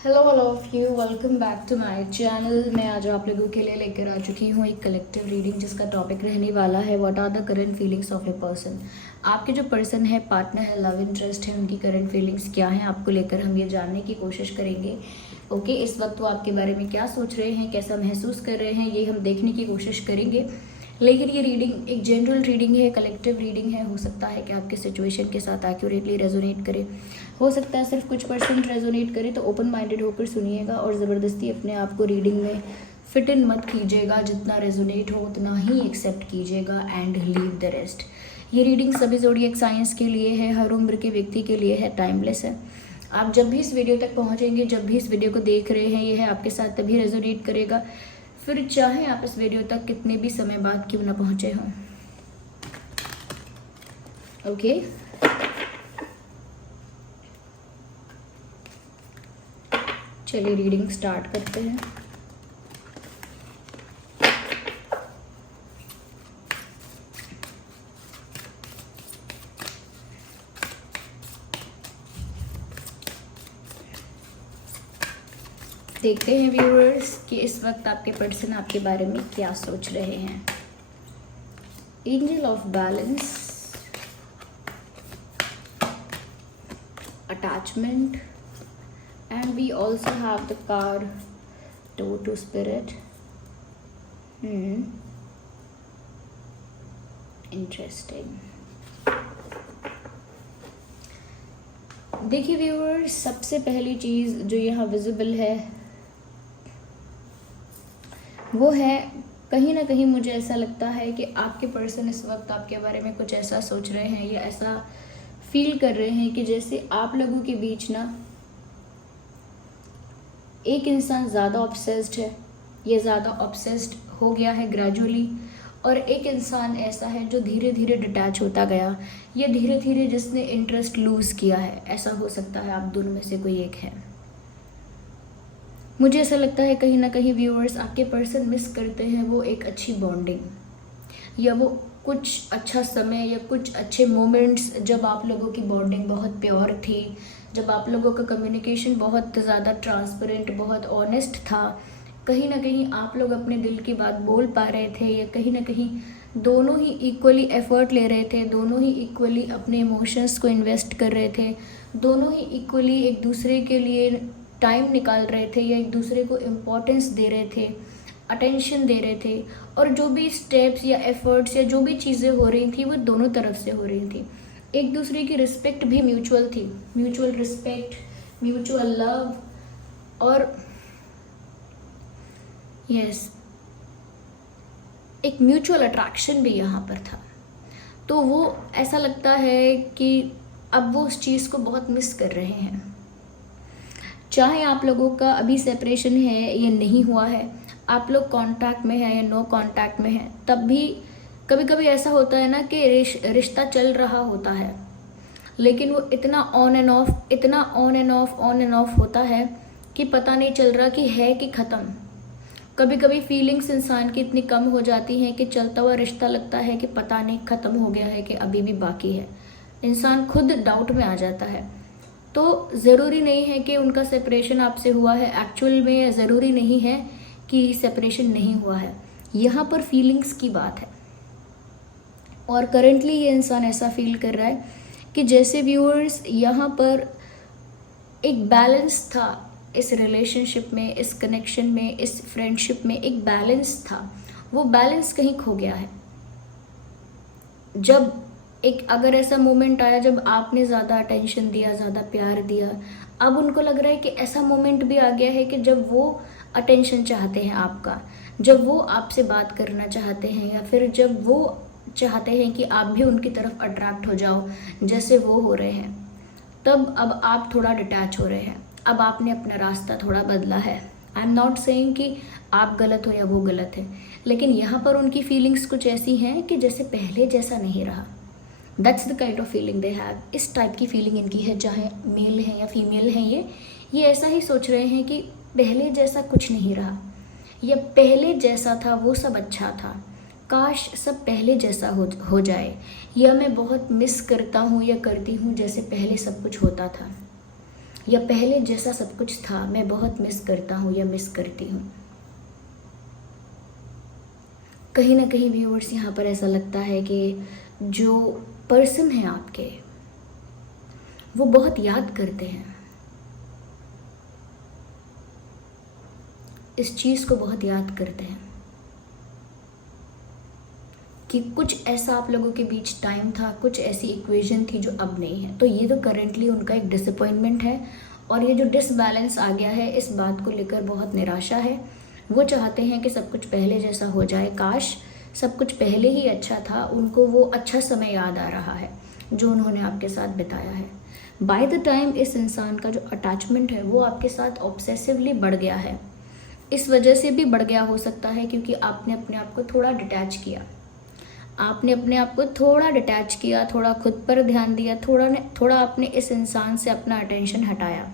Hello all of you, welcome back to my channel. मैं आज आप लोगों के लिए लेकर आ चुकी हूँ एक कलेक्टिव रीडिंग जिसका टॉपिक रहने वाला है what are the current feelings of a person. आपके जो पर्सन है, पार्टनर है, लव इंटरेस्ट है, उनकी करंट फीलिंग्स क्या हैं आपको लेकर हम ये जानने की कोशिश करेंगे। ओके, इस वक्त वो आपके बारे में क्या सोच रहे हैं, कैसा महसूस कर रहे हैं, ये हम देखने की कोशिश करेंगे। लेकिन ये रीडिंग एक जनरल रीडिंग है, कलेक्टिव रीडिंग है। हो सकता है कि आपके सिचुएशन के साथ एक्यूरेटली रेजोनेट करे, हो सकता है सिर्फ कुछ परसेंट रेजोनेट करे। तो ओपन माइंडेड होकर सुनिएगा और ज़बरदस्ती अपने आप को रीडिंग में फिट इन मत कीजिएगा। जितना रेजोनेट हो उतना ही एक्सेप्ट कीजिएगा एंड लीव द रेस्ट। ये रीडिंग सभी ज़ोडिएक साइंस के लिए है, हर उम्र के व्यक्ति के लिए है, टाइमलेस है। आप जब भी इस वीडियो तक पहुँचेंगे, जब भी इस वीडियो को देख रहे हैं, ये है आपके साथ तभी रेजोनेट करेगा, फिर चाहे आप इस वीडियो तक कितने भी समय बाद क्यों ना पहुंचे हों। ओके, चलिए रीडिंग स्टार्ट करते हैं। देखते हैं व्यूअर्स कि इस वक्त आपके पर्सन आपके बारे में क्या सोच रहे हैं। Angel of balance, attachment, and we also have the card to spirit. Interesting. देखिए व्यूअर्स, सबसे पहली चीज़ जो यहाँ विजिबल है वो है, कहीं ना कहीं मुझे ऐसा लगता है कि आपके पर्सन इस वक्त आपके बारे में कुछ ऐसा सोच रहे हैं या ऐसा फील कर रहे हैं कि जैसे आप लोगों के बीच ना एक इंसान ज़्यादा ऑब्सेस्ड है, ये ज़्यादा ऑब्सेस्ड हो गया है ग्रेजुअली, और एक इंसान ऐसा है जो धीरे धीरे डिटैच होता गया, ये धीरे धीरे जिसने इंटरेस्ट लूज़ किया है। ऐसा हो सकता है आप दोनों में से कोई एक है। मुझे ऐसा लगता है कहीं ना कहीं व्यूअर्स आपके पर्सन मिस करते हैं वो एक अच्छी बॉन्डिंग, या वो कुछ अच्छा समय या कुछ अच्छे मोमेंट्स जब आप लोगों की बॉन्डिंग बहुत प्योर थी, जब आप लोगों का कम्युनिकेशन बहुत ज़्यादा ट्रांसपेरेंट, बहुत ऑनेस्ट था। कहीं ना कहीं आप लोग अपने दिल की बात बोल पा रहे थे, या कहीं ना कहीं दोनों ही इक्वली एफर्ट ले रहे थे, दोनों ही इक्वली अपने इमोशंस को इन्वेस्ट कर रहे थे, दोनों ही इक्वली एक दूसरे के लिए टाइम निकाल रहे थे, या एक दूसरे को इम्पोर्टेंस दे रहे थे, अटेंशन दे रहे थे। और जो भी स्टेप्स या एफर्ट्स या जो भी चीज़ें हो रही थी वो दोनों तरफ से हो रही थी। एक दूसरे की रिस्पेक्ट भी म्यूचुअल थी, म्यूचुअल रिस्पेक्ट, म्यूचुअल लव, और यस, एक म्यूचुअल अट्रैक्शन भी यहाँ पर था। तो वो ऐसा लगता है कि अब वो उस चीज़ को बहुत मिस कर रहे हैं। चाहे आप लोगों का अभी सेपरेशन है या नहीं हुआ है, आप लोग कांटेक्ट में हैं या नो कांटेक्ट में हैं, तब भी कभी कभी ऐसा होता है ना कि रिश्ता चल रहा होता है, लेकिन वो इतना ऑन एंड ऑफ, इतना on end of, on end of होता है कि पता नहीं चल रहा कि है कि ख़त्म। कभी कभी फीलिंग्स इंसान की इतनी कम हो जाती हैं कि चलता हुआ रिश्ता लगता है कि पता नहीं ख़त्म हो गया है कि अभी भी बाकी है। इंसान खुद डाउट में आ जाता है। तो ज़रूरी नहीं है कि उनका सेपरेशन आपसे हुआ है, एक्चुअल में ज़रूरी नहीं है कि सेपरेशन नहीं हुआ है। यहाँ पर फीलिंग्स की बात है, और करंटली ये इंसान ऐसा फील कर रहा है कि जैसे व्यूअर्स यहाँ पर एक बैलेंस था इस रिलेशनशिप में, इस कनेक्शन में, इस फ्रेंडशिप में एक बैलेंस था, वो बैलेंस कहीं खो गया है। जब एक अगर ऐसा मोमेंट आया जब आपने ज़्यादा अटेंशन दिया, ज़्यादा प्यार दिया, अब उनको लग रहा है कि ऐसा मोमेंट भी आ गया है कि जब वो अटेंशन चाहते हैं आपका, जब वो आपसे बात करना चाहते हैं, या फिर जब वो चाहते हैं कि आप भी उनकी तरफ अट्रैक्ट हो जाओ जैसे वो हो रहे हैं, तब अब आप थोड़ा डिटैच हो रहे हैं। अब आपने अपना रास्ता थोड़ा बदला है। आई एम नॉट सेइंग कि आप गलत हो या वो गलत है, लेकिन यहाँ पर उनकी फीलिंग्स कुछ ऐसी हैं कि जैसे पहले जैसा नहीं रहा। That's the kind of feeling they have. इस टाइप की फीलिंग इनकी है, चाहे मेल है या फीमेल है, ये ऐसा ही सोच रहे हैं कि पहले जैसा कुछ नहीं रहा, या पहले जैसा था वो सब अच्छा था, काश सब पहले जैसा हो जाए, या मैं बहुत मिस करता हूँ या करती हूँ जैसे पहले सब कुछ होता था। या पहले जैसा सब कुछ था मैं बहुत मिस करता हूँ या मिस करती हूँ। कहीं ना कहीं व्यूअर्स यहाँ पर ऐसा लगता है कि जो पर्सन है आपके, वो बहुत याद करते हैं, इस चीज़ को बहुत याद करते हैं कि कुछ ऐसा आप लोगों के बीच टाइम था, कुछ ऐसी इक्वेशन थी जो अब नहीं है। तो ये तो करेंटली उनका एक डिसअपॉइंटमेंट है, और ये जो डिसबैलेंस आ गया है इस बात को लेकर बहुत निराशा है। वो चाहते हैं कि सब कुछ पहले जैसा हो जाए, काश सब कुछ पहले ही अच्छा था। उनको वो अच्छा समय याद आ रहा है जो उन्होंने आपके साथ बिताया है। बाय द टाइम इस इंसान का जो अटैचमेंट है वो आपके साथ ऑब्सेसिवली बढ़ गया है। इस वजह से भी बढ़ गया हो सकता है क्योंकि आपने अपने आप को थोड़ा डिटैच किया, आपने अपने आप को थोड़ा डिटैच किया, थोड़ा खुद पर ध्यान दिया, थोड़ा आपने इस इंसान से अपना अटेंशन हटाया,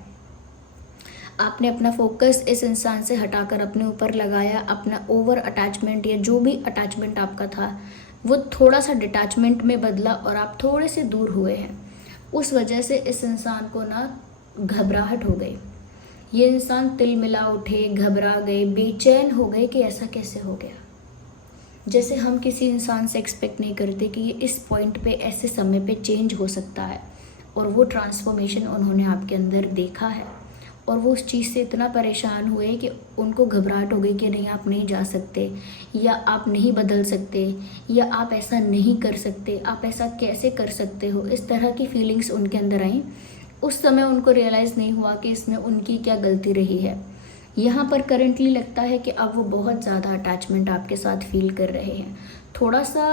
आपने अपना फोकस इस इंसान से हटाकर अपने ऊपर लगाया। अपना ओवर अटैचमेंट या जो भी अटैचमेंट आपका था वो थोड़ा सा डिटैचमेंट में बदला और आप थोड़े से दूर हुए हैं। उस वजह से इस इंसान को ना घबराहट हो गई, ये इंसान तिलमिला उठे, घबरा गए, बेचैन हो गए कि ऐसा कैसे हो गया। जैसे हम किसी इंसान से एक्सपेक्ट नहीं करते कि ये इस पॉइंट पे ऐसे समय पे चेंज हो सकता है, और वो ट्रांसफॉर्मेशन उन्होंने आपके अंदर देखा है और वो उस चीज़ से इतना परेशान हुए कि उनको घबराहट हो गई कि नहीं आप नहीं जा सकते, या आप नहीं बदल सकते, या आप ऐसा नहीं कर सकते, आप ऐसा कैसे कर सकते हो। इस तरह की फीलिंग्स उनके अंदर आई। उस समय उनको रियलाइज़ नहीं हुआ कि इसमें उनकी क्या गलती रही है। यहाँ पर करंटली लगता है कि अब वो बहुत ज़्यादा अटैचमेंट आपके साथ फील कर रहे हैं, थोड़ा सा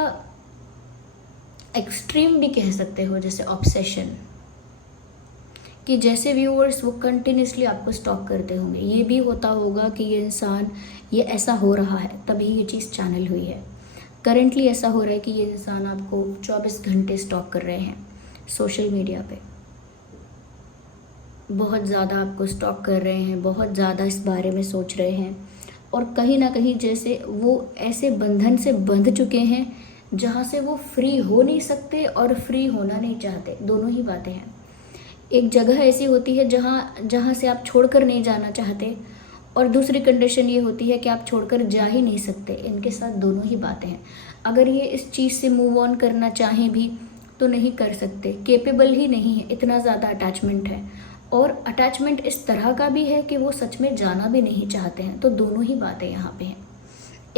एक्सट्रीम भी कह सकते हो, जैसे ऑब्सेशन, कि जैसे व्यूअर्स वो कंटिन्यूसली आपको स्टॉक करते होंगे। ये भी होता होगा कि ये इंसान, ये ऐसा हो रहा है तभी ये चीज़ चैनल हुई है। करंटली ऐसा हो रहा है कि ये इंसान आपको 24 घंटे स्टॉक कर रहे हैं सोशल मीडिया पे, बहुत ज़्यादा आपको स्टॉक कर रहे हैं, बहुत ज़्यादा इस बारे में सोच रहे हैं, और कहीं ना कहीं जैसे वो ऐसे बंधन से बंध चुके हैं जहाँ से वो फ्री हो नहीं सकते और फ्री होना नहीं चाहते। दोनों ही बातें हैं। एक जगह ऐसी होती है जहाँ से आप छोड़कर नहीं जाना चाहते, और दूसरी कंडीशन ये होती है कि आप छोड़कर जा ही नहीं सकते। इनके साथ दोनों ही बातें हैं। अगर ये इस चीज़ से मूव ऑन करना चाहें भी तो नहीं कर सकते, केपेबल ही नहीं है, इतना ज़्यादा अटैचमेंट है। और अटैचमेंट इस तरह का भी है कि वो सच में जाना भी नहीं चाहते हैं। तो दोनों ही बातें यहाँ पे हैं।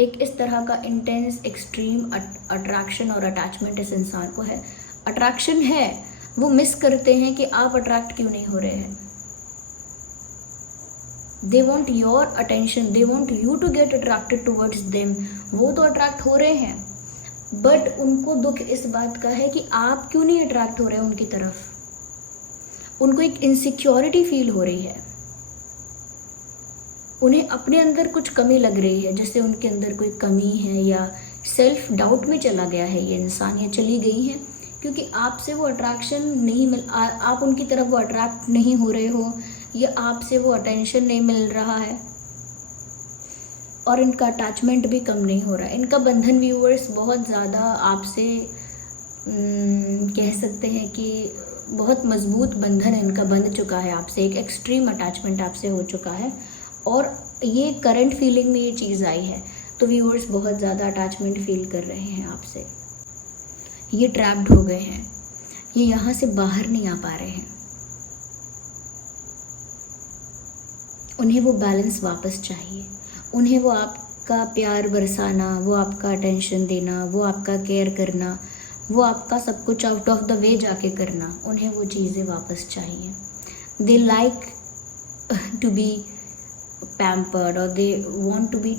एक इस तरह का इंटेंस एक्सट्रीम अट्रैक्शन और अटैचमेंट इस इंसान को है। अट्रैक्शन है, वो मिस करते हैं कि आप अट्रैक्ट क्यों नहीं हो रहे हैं। They want your attention, they want you to get attracted towards them. वो तो अट्रैक्ट हो रहे हैं, बट उनको दुख इस बात का है कि आप क्यों नहीं अट्रैक्ट हो रहे हैं उनकी तरफ। उनको एक इनसिक्योरिटी फील हो रही है, उन्हें अपने अंदर कुछ कमी लग रही है, जैसे उनके अंदर कोई कमी है या सेल्फ डाउट में चला गया है ये इंसान, या चली गई है, क्योंकि आपसे वो अट्रैक्शन नहीं आप उनकी तरफ वो अट्रैक्ट नहीं हो रहे हो, या आपसे वो अटेंशन नहीं मिल रहा है, और इनका अटैचमेंट भी कम नहीं हो रहा है। इनका बंधन व्यूअर्स बहुत ज़्यादा आपसे कह सकते हैं कि बहुत मजबूत बंधन इनका बंध चुका है आपसे, एक एक्सट्रीम अटैचमेंट आपसे हो चुका है, और ये करंट फीलिंग में ये चीज़ आई है। तो व्यूअर्स बहुत ज़्यादा अटैचमेंट फील कर रहे हैं आपसे, ये ट्रैप्ड हो गए हैं, ये यहाँ से बाहर नहीं आ पा रहे हैं। उन्हें वो बैलेंस वापस चाहिए, उन्हें वो आपका प्यार बरसाना, वो आपका अटेंशन देना, वो आपका केयर करना, वो आपका सब कुछ आउट ऑफ द वे जाके करना, उन्हें वो चीज़ें वापस चाहिए। They like to be pampered और they want to be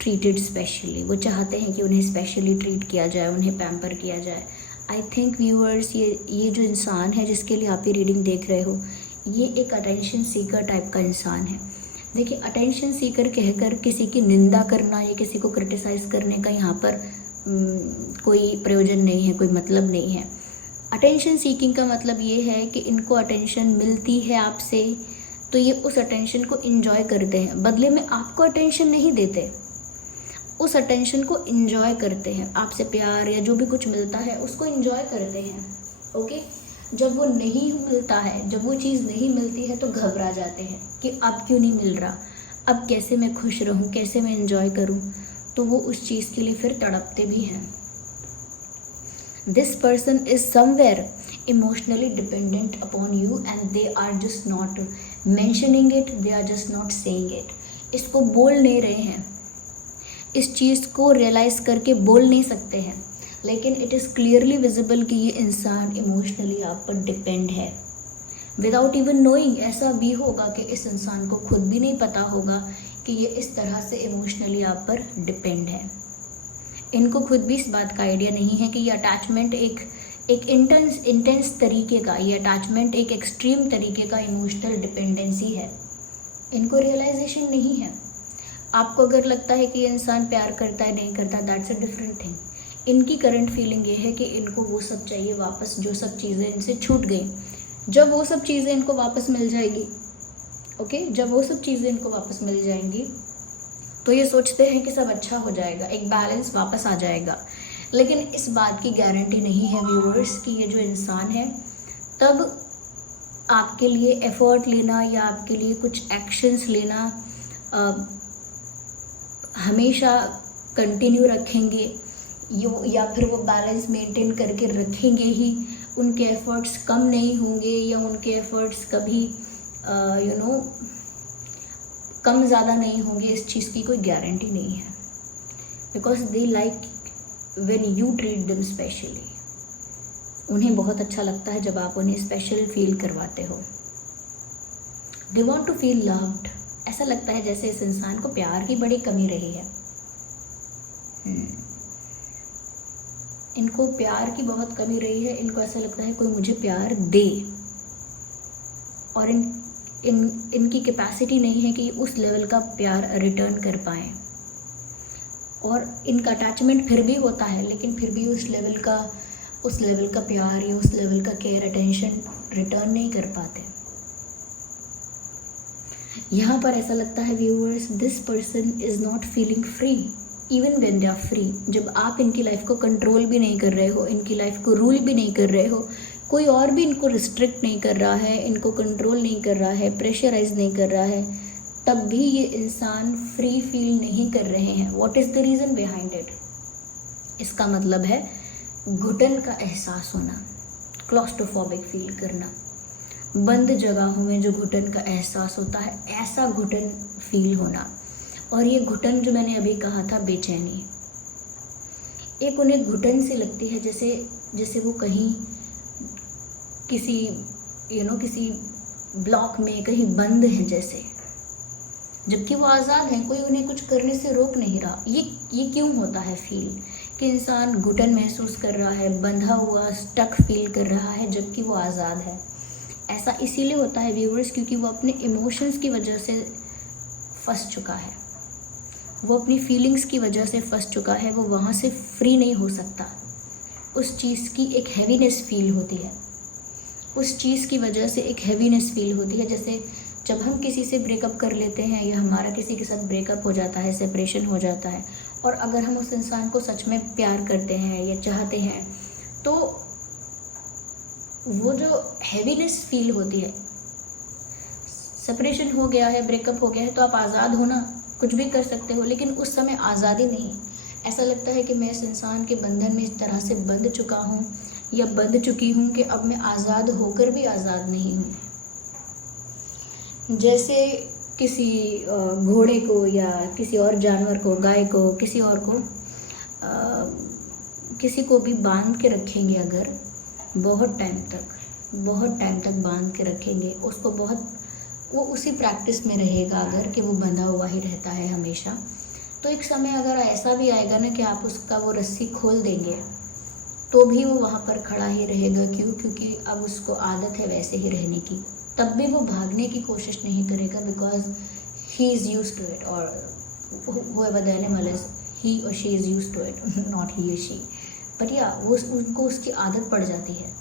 treated specially. वो चाहते हैं कि उन्हें स्पेशली ट्रीट किया जाए, उन्हें पैम्पर किया जाए। आई थिंक व्यूअर्स ये जो इंसान है जिसके लिए आप ये रीडिंग देख रहे हो, ये एक अटेंशन सीकर टाइप का इंसान है। देखिए, अटेंशन सीकर कहकर किसी की निंदा करना या किसी को क्रिटिसाइज़ करने का यहाँ पर कोई प्रयोजन नहीं है, कोई मतलब नहीं है। अटेंशन सीकिंग का मतलब ये है कि इनको अटेंशन मिलती है आपसे, तो ये उस अटेंशन को एंजॉय करते हैं। बदले में आपको अटेंशन नहीं देते, उस अटेंशन को एंजॉय करते हैं। आपसे प्यार या जो भी कुछ मिलता है उसको एंजॉय करते हैं। ओके, जब वो नहीं मिलता है, जब वो चीज़ नहीं मिलती है तो घबरा जाते हैं कि अब क्यों नहीं मिल रहा, अब कैसे मैं खुश रहूं, कैसे मैं एंजॉय करूं, तो वो उस चीज़ के लिए फिर तड़पते भी हैं। This person is somewhere emotionally dependent upon you and they are just not mentioning it, they are just not saying it. इसको बोल नहीं रहे हैं, इस चीज़ को रियलाइज़ करके बोल नहीं सकते हैं, लेकिन इट इज़ क्लियरली विजिबल कि ये इंसान इमोशनली आप पर डिपेंड है विदाउट इवन नोइंग। ऐसा भी होगा कि इस इंसान को खुद भी नहीं पता होगा कि ये इस तरह से इमोशनली आप पर डिपेंड है। इनको खुद भी इस बात का आइडिया नहीं है कि ये अटैचमेंट एक इंटेंस तरीके का, ये अटैचमेंट एक एक्सट्रीम तरीके का इमोशनल डिपेंडेंसी है। इनको रियलाइजेशन नहीं है। आपको अगर लगता है कि ये इंसान प्यार करता है, नहीं करता, दैट्स अ डिफरेंट थिंग। इनकी करंट फीलिंग ये है कि इनको वो सब चाहिए वापस, जो सब चीज़ें इनसे छूट गई। जब वो सब चीज़ें इनको वापस मिल जाएगी, ओके, जब वो सब चीज़ें इनको वापस मिल जाएंगी तो ये सोचते हैं कि सब अच्छा हो जाएगा, एक बैलेंस वापस आ जाएगा। लेकिन इस बात की गारंटी नहीं है व्यूअर्स कि ये जो इंसान है तब आपके लिए एफर्ट लेना या आपके लिए कुछ एक्शंस लेना हमेशा कंटिन्यू रखेंगे या फिर वो बैलेंस मेंटेन करके रखेंगे ही, उनके एफर्ट्स कम नहीं होंगे या उनके एफर्ट्स कभी कम ज़्यादा नहीं होंगे, इस चीज़ की कोई गारंटी नहीं है। Because they like when you treat them specially. उन्हें बहुत अच्छा लगता है जब आप उन्हें स्पेशल फील करवाते हो। They want to feel loved. ऐसा लगता है जैसे इस इंसान को प्यार की बड़ी कमी रही है। इनको प्यार की बहुत कमी रही है। इनको ऐसा लगता है कोई मुझे प्यार दे, और इनकी कैपेसिटी नहीं है कि उस लेवल का प्यार रिटर्न कर पाएँ। और इनका अटैचमेंट फिर भी होता है, लेकिन फिर भी उस लेवल का प्यार या उस लेवल का केयर अटेंशन रिटर्न नहीं कर पाते। यहाँ पर ऐसा लगता है viewers, this person is not feeling free even when they are free. जब आप इनकी लाइफ को कंट्रोल भी नहीं कर रहे हो, इनकी लाइफ को रूल भी नहीं कर रहे हो, कोई और भी इनको रिस्ट्रिक्ट नहीं कर रहा है, इनको कंट्रोल नहीं कर रहा है, प्रेशराइज नहीं कर रहा है, तब भी ये इंसान फ्री फील नहीं कर रहे हैं। What is the reason behind it? इसका मतलब है घुटन का एहसास होना, क्लॉस्ट्रोफोबिक फील करना। बंद जगहों में जो घुटन का एहसास होता है, ऐसा घुटन फील होना। और ये घुटन जो मैंने अभी कहा था, बेचैनी, एक उन्हें घुटन सी लगती है जैसे वो कहीं किसी ब्लॉक में कहीं बंद हैं जैसे, जबकि वो आज़ाद हैं, कोई उन्हें कुछ करने से रोक नहीं रहा। ये क्यों होता है फील कि इंसान घुटन महसूस कर रहा है, बंधा हुआ, स्टक फील कर रहा है, जबकि वो आज़ाद है? ऐसा इसीलिए होता है व्यूअर्स, क्योंकि वो अपने इमोशंस की वजह से फंस चुका है, वो अपनी फीलिंग्स की वजह से फंस चुका है, वो वहाँ से फ्री नहीं हो सकता। उस चीज़ की एक हैवीनेस फील होती है, उस चीज़ की वजह से एक हैवीनेस फील होती है। जैसे जब हम किसी से ब्रेकअप कर लेते हैं या हमारा किसी के साथ ब्रेकअप हो जाता है, सेपरेशन हो जाता है, और अगर हम उस इंसान को सच में प्यार करते हैं या चाहते हैं, तो वो जो हैवीनेस फील होती है, सेपरेशन हो गया है, ब्रेकअप हो गया है, तो आप आज़ाद हो ना, कुछ भी कर सकते हो, लेकिन उस समय आज़ादी नहीं। ऐसा लगता है कि मैं इस इंसान के बंधन में इस तरह से बंध चुका हूँ या बंध चुकी हूँ कि अब मैं आज़ाद होकर भी आज़ाद नहीं हूँ। जैसे किसी घोड़े को या किसी और जानवर को, गाय को, किसी और को, किसी को भी बांध के रखेंगे, अगर बहुत टाइम तक बांध के रखेंगे उसको, वो उसी प्रैक्टिस में रहेगा अगर कि वो बंधा हुआ ही रहता है हमेशा, तो एक समय अगर ऐसा भी आएगा ना कि आप उसका वो रस्सी खोल देंगे तो भी वो वहाँ पर खड़ा ही रहेगा। क्यों? क्योंकि अब उसको आदत है वैसे ही रहने की। तब भी वो भागने की कोशिश नहीं करेगा, because he is used to it, और whoever the animal is, he or she is used to it, not he or she, but yeah, उनको उसकी आदत पड़ जाती है।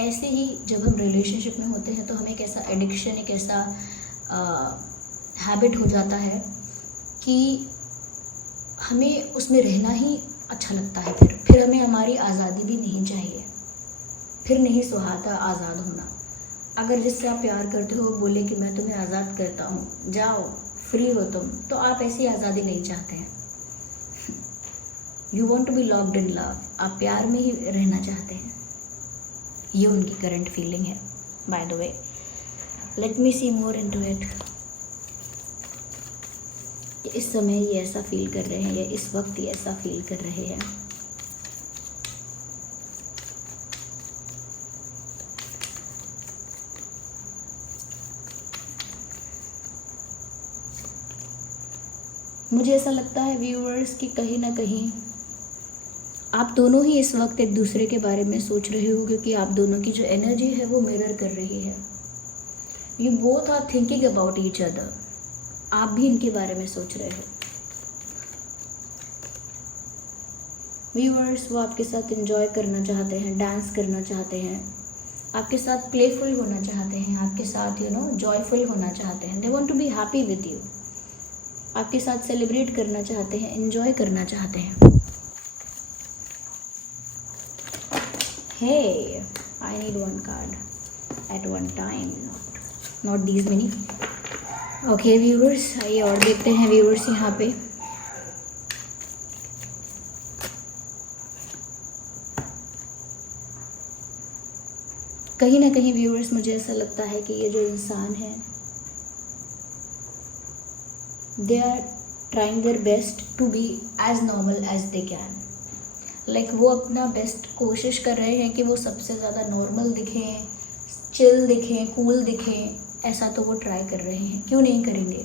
ऐसे ही जब हम रिलेशनशिप में होते हैं तो हमें एक ऐसा एडिक्शन, एक ऐसा हैबिट हो जाता है कि हमें उसमें रहना ही अच्छा लगता है। फिर हमें हमारी आज़ादी भी नहीं चाहिए, फिर नहीं सुहाता आज़ाद होना। अगर जिससे आप प्यार करते हो बोले कि मैं तुम्हें आज़ाद करता हूँ, जाओ फ्री हो तुम, तो आप ऐसी आज़ादी नहीं चाहते हैं। You want to be locked in love, आप प्यार में ही रहना चाहते हैं। ये उनकी करंट फीलिंग है। By the way, let me see more into it. इस समय ये ऐसा फील कर रहे हैं, या इस वक्त ये ऐसा फील कर रहे हैं। मुझे ऐसा लगता है व्यूअर्स कि कहीं ना कहीं आप दोनों ही इस वक्त एक दूसरे के बारे में सोच रहे हो, क्योंकि आप दोनों की जो एनर्जी है वो मिरर कर रही है। You both are thinking about each other. आप भी इनके बारे में सोच रहे हो। व्यूअर्स वो आपके साथ एंजॉय करना चाहते हैं, डांस करना चाहते हैं, आपके साथ प्लेफुल होना चाहते हैं, आपके साथ जॉयफुल होना चाहते हैं। They want to be happy with you. आपके साथ सेलिब्रेट करना चाहते हैं, एंजॉय करना चाहते हैं। Hey, I need one card at one time, not these many. Okay viewers, आइए और देखते हैं व्यूअर्स यहाँ पे। कहीं ना कहीं व्यूअर्स मुझे ऐसा लगता है कि ये जो इंसान है, they are trying their best to be as normal as they can. Like वो अपना बेस्ट कोशिश कर रहे हैं कि वो सबसे ज़्यादा नॉर्मल दिखें, चिल दिखें, कूल दिखें। ऐसा तो वो ट्राई कर रहे हैं, क्यों नहीं करेंगे।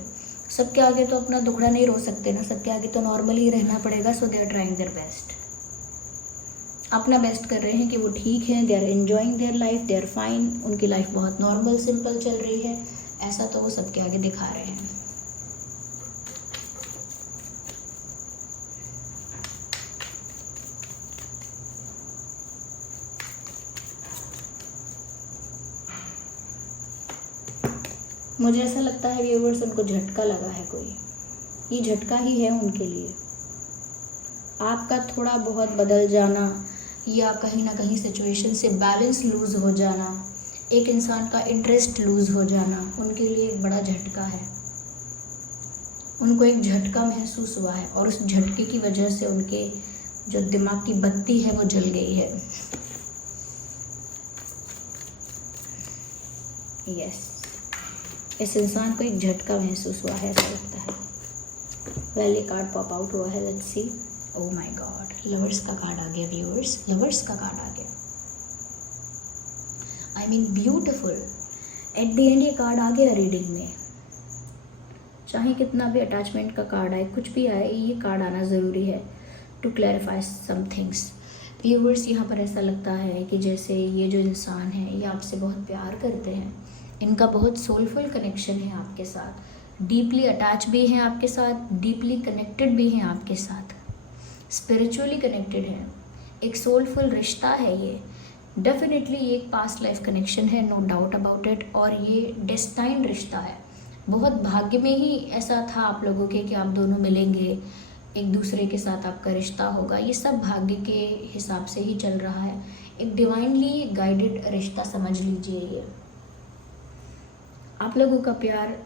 सबके आगे तो अपना दुखड़ा नहीं रो सकते ना, सबके आगे तो नॉर्मल ही रहना पड़ेगा। So they are trying their best, अपना बेस्ट कर रहे हैं कि वो ठीक हैं, they are enjoying their life, they are fine. उनकी लाइफ बहुत नॉर्मल सिंपल चल रही है, ऐसा तो वो सबके आगे दिखा रहे हैं। मुझे ऐसा लगता है व्यूअर्स उनको झटका लगा है कोई, ये झटका ही है उनके लिए। आपका थोड़ा बहुत बदल जाना या कहीं ना कहीं सिचुएशन से बैलेंस लूज़ हो जाना, एक इंसान का इंटरेस्ट लूज़ हो जाना उनके लिए एक बड़ा झटका है। उनको एक झटका महसूस हुआ है और उस झटके की वजह से उनके जो दिमाग की बत्ती है वो जल गई है। यस, इस इंसान को एक झटका महसूस हुआ है, ऐसा लगता है। वेल, ये कार्ड पॉप आउट हुआ है, let's see. Oh my God, lovers का कार्ड आ गया व्यूअर्स, लवर्स का कार्ड आ गया। I mean beautiful. At the end ये कार्ड आ गया रीडिंग में। चाहे कितना भी अटैचमेंट का कार्ड आए, कुछ भी आए, ये कार्ड आना ज़रूरी है to clarify some things. Viewers यहाँ पर ऐसा लगता है कि जैसे ये जो इंसान है ये आपसे बहुत प्यार करते हैं, इनका बहुत सोलफुल कनेक्शन है आपके साथ, डीपली अटैच भी हैं आपके साथ, डीपली कनेक्टेड भी हैं आपके साथ, स्पिरिचुअली कनेक्टेड हैं। एक सोलफुल रिश्ता है ये। डेफिनेटली ये एक पास्ट लाइफ कनेक्शन है, नो डाउट अबाउट इट। और ये डेस्टाइन्ड रिश्ता है। बहुत भाग्य में ही ऐसा था आप लोगों के कि आप दोनों मिलेंगे, एक दूसरे के साथ आपका रिश्ता होगा। ये सब भाग्य के हिसाब से ही चल रहा है। एक डिवाइनली गाइडेड रिश्ता समझ लीजिए ये। आप लोगों का प्यार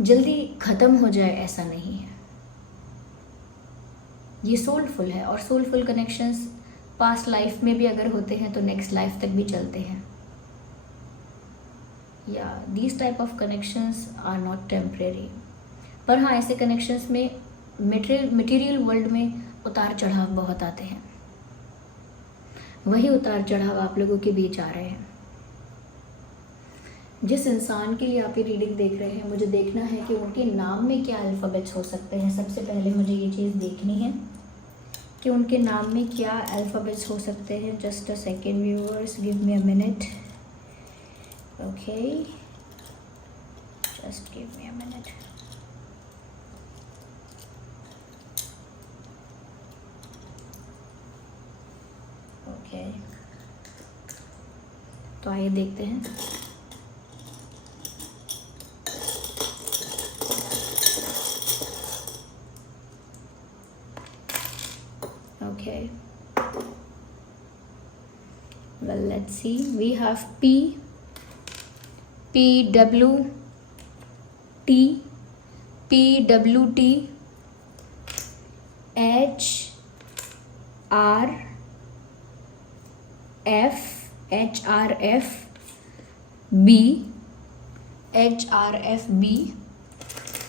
जल्दी ख़त्म हो जाए ऐसा नहीं है, ये सोलफुल है। और सोलफुल कनेक्शंस पास्ट लाइफ में भी अगर होते हैं तो नेक्स्ट लाइफ तक भी चलते हैं। या these type of connections are not temporary. पर हाँ, ऐसे कनेक्शंस में मटेरियल वर्ल्ड में उतार चढ़ाव बहुत आते हैं। वही उतार चढ़ाव आप लोगों के बीच आ रहे हैं। जिस इंसान के लिए आप ये रीडिंग देख रहे हैं, मुझे देखना है कि उनके नाम में क्या अल्फ़ाबेट्स हो सकते हैं। सबसे पहले मुझे ये चीज़ देखनी है कि उनके नाम में क्या अल्फ़ाबेट्स हो सकते हैं। Just a second viewers, give me a minute. Okay, just give me a minute. Okay, तो आइए देखते हैं। let's see, we have P, PWT, PWT, HRF, B,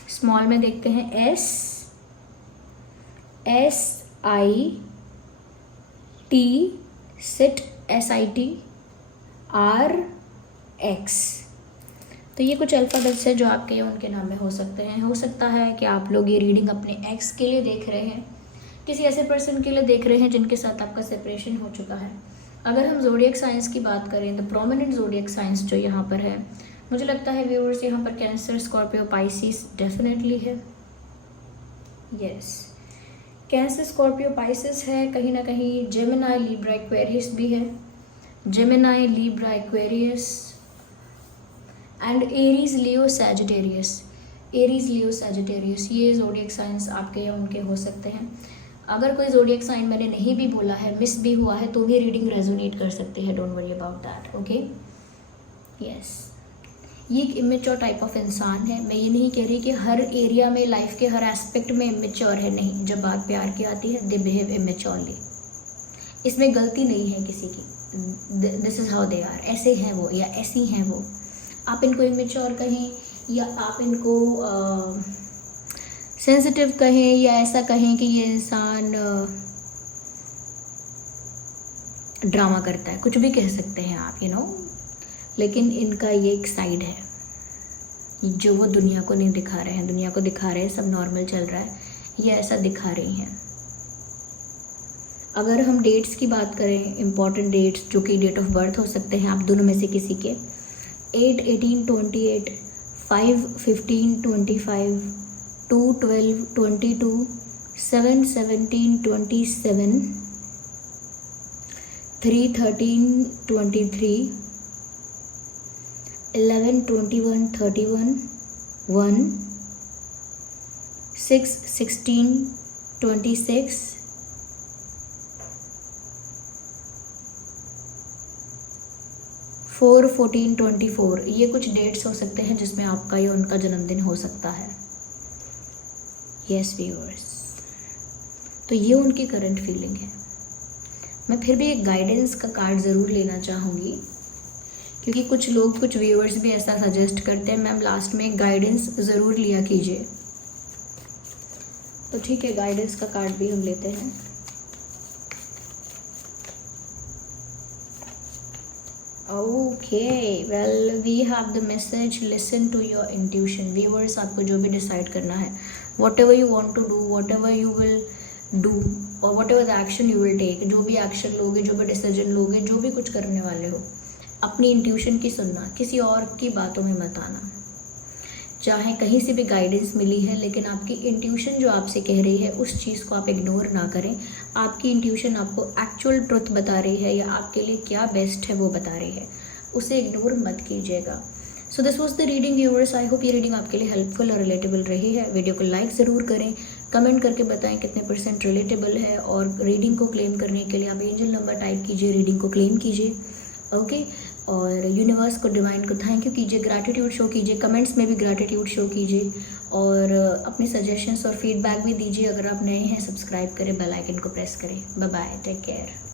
small में देखते हैं SIT, SIT, RX। तो ये कुछ अल्फ़ाबेट्स है जो आपके या उनके नाम में हो सकते हैं। हो सकता है कि आप लोग ये रीडिंग अपने एक्स के लिए देख रहे हैं, किसी ऐसे पर्सन के लिए देख रहे हैं जिनके साथ आपका सेपरेशन हो चुका है। अगर हम ज़ोडिएक साइंस की बात करें तो प्रोमिनेंट ज़ोडिएक साइंस जो यहाँ पर है, मुझे लगता है व्यूअर्स यहाँ पर कैंसर, स्कॉर्पियो, पाइसिस डेफिनेटली है। यस, कैंसर, स्कॉर्पियो, पाइसिस है। कहीं ना कहीं जेमिनाई, लिब्रा, एक्वेरियस भी है। Gemini, Libra, Aquarius and Aries, Leo, Sagittarius. Aries, Leo, Sagittarius, ये ज़ोडिएक साइंस आपके या उनके हो सकते हैं। अगर कोई ज़ोडिएक साइन मैंने नहीं भी बोला है, मिस भी हुआ है, तो भी रीडिंग रेजोनेट कर सकती है। Don't worry about that, okay. Yes, ये एक इमेच्योर टाइप ऑफ इंसान है। मैं ये नहीं कह रही कि हर एरिया में, लाइफ के हर एस्पेक्ट में इमेच्योर है, नहीं। जब बात प्यार की आती है, दे बिहेव इमेच्योरली। इसमें गलती नहीं है किसी की। This is how they are, ऐसे हैं वो या ऐसी हैं वो। आप इनको इमेच्योर कहें या आप इनको सेंसिटिव कहें या ऐसा कहें कि ये इंसान ड्रामा करता है, कुछ भी कह सकते हैं आप, यू नो। लेकिन इनका ये एक साइड है जो वो दुनिया को नहीं दिखा रहे हैं। दुनिया को दिखा रहे हैं सब नॉर्मल चल रहा है, ये ऐसा दिखा रही हैं। अगर हम डेट्स की बात करें, इम्पॉर्टेंट डेट्स जो कि डेट ऑफ बर्थ हो सकते हैं आप दोनों में से किसी के, 8, 18, 28, 5, 15, 25, 2, 12, 22, 7, 17, 27, 3, 13, 23, 11, 21, 31, 1, 6, 16, 26, 4, 14, 24, ये कुछ डेट्स हो सकते हैं जिसमें आपका या उनका जन्मदिन हो सकता है। यस व्यूअर्स, तो ये उनकी करंट फीलिंग है। मैं फिर भी एक गाइडेंस का कार्ड ज़रूर लेना चाहूँगी, क्योंकि कुछ लोग, कुछ व्यूअर्स भी ऐसा सजेस्ट करते हैं मैम लास्ट में गाइडेंस ज़रूर लिया कीजिए। तो ठीक है, गाइडेंस का कार्ड भी हम लेते हैं। Okay, well we have the message, listen to your intuition. Viewers, आपको जो भी डिसाइड करना है, whatever you want to do, whatever you will do और whatever the action you will take, जो भी एक्शन लोगे, जो भी डिसीजन लोगे, जो भी कुछ करने वाले हो, अपनी इंट्यूशन की सुनना, किसी और की बातों में मत आना। चाहे कहीं से भी गाइडेंस मिली है, लेकिन आपकी इंट्यूशन जो आपसे कह रही है उस चीज़ को आप इग्नोर ना करें। आपकी इंट्यूशन आपको एक्चुअल ट्रुथ बता रही है या आपके लिए क्या बेस्ट है वो बता रही है, उसे इग्नोर मत कीजिएगा। So this was the reading viewers. I hope ये रीडिंग आपके लिए हेल्पफुल और रिलेटेबल रही है। वीडियो को लाइक ज़रूर करें, कमेंट करके बताएं कितने % रिलेटेबल है, और रीडिंग को क्लेम करने के लिए आप एंजल नंबर टाइप कीजिए, रीडिंग को क्लेम कीजिए, ओके। और यूनिवर्स को, डिवाइन को थैंक यू कीजिए, ग्रैटिट्यूड शो कीजिए, कमेंट्स में भी ग्रैटिट्यूड शो कीजिए, और अपने सजेशंस और फीडबैक भी दीजिए। अगर आप नए हैं, सब्सक्राइब करें, बेल आइकन को प्रेस करें। Bye bye, take care.